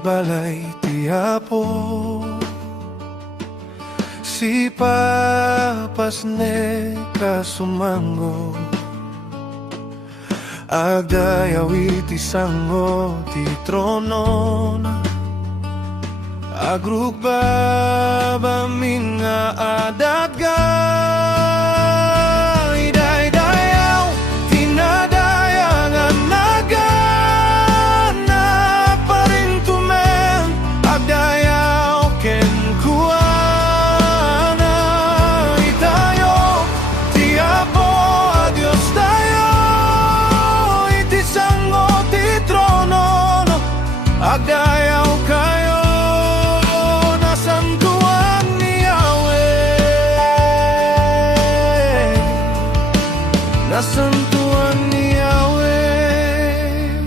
balay tiapo. Si papas ne kasumango agdayaw iti sango ti tronon. Agrugba minga adat day-dayaw tinadayangan nagana pa rin tumen agdayaw ken kuana itayo tiapo adios tayo iti sango ti trono agdayaw kayo nasantuan ni Yahweh, nasantuan ni Yahweh.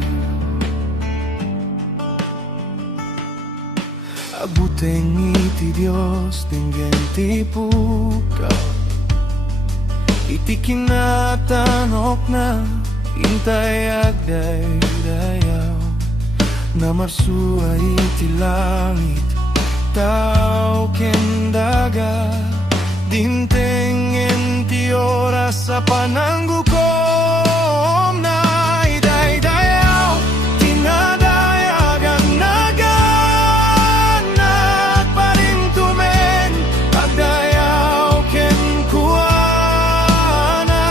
Abuteng iti Dios tinggen ti puka iti kinatanok na intay agday-dayaw na marsua iti langit tao kendaga dintengen ti oras sa pananggukom na iday-dayaw tinadayagan naganat pa rin tumen agdayaw ken kuana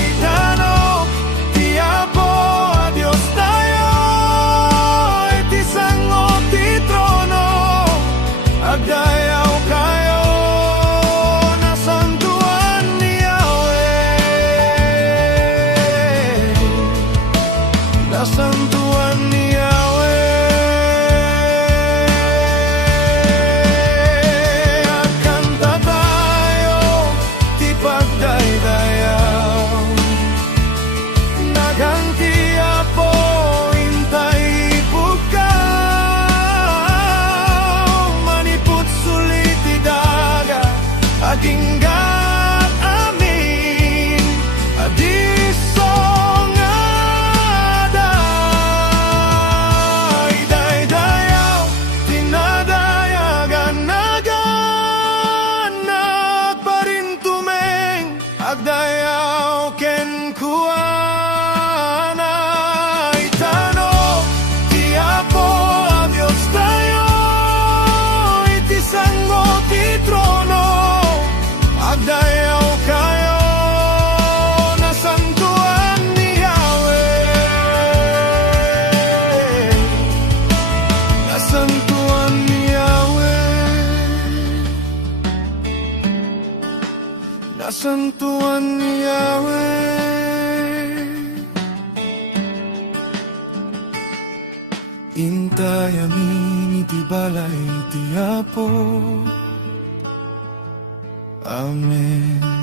itanok tiapo adios tayo iti sango ti trono agdayaw kayo nasantuan ni Yahweh, nasantuan ni Yahweh. Agkanta tayo ti pagdaydayaw nagang tiapo intay pukaw maniput sulit ti daga aginggat amin adisong aday day-dayaw tinadayagan naganat pa rin tumeng agdayaw ken kuana itanok tiapo adios tayo iti sango ti trono agdayaw kayo nasantuan ni Yahweh, nasantuan ni Yahweh, nasantuan ni Yahweh. Intay amin iti balay tiapo. Amen.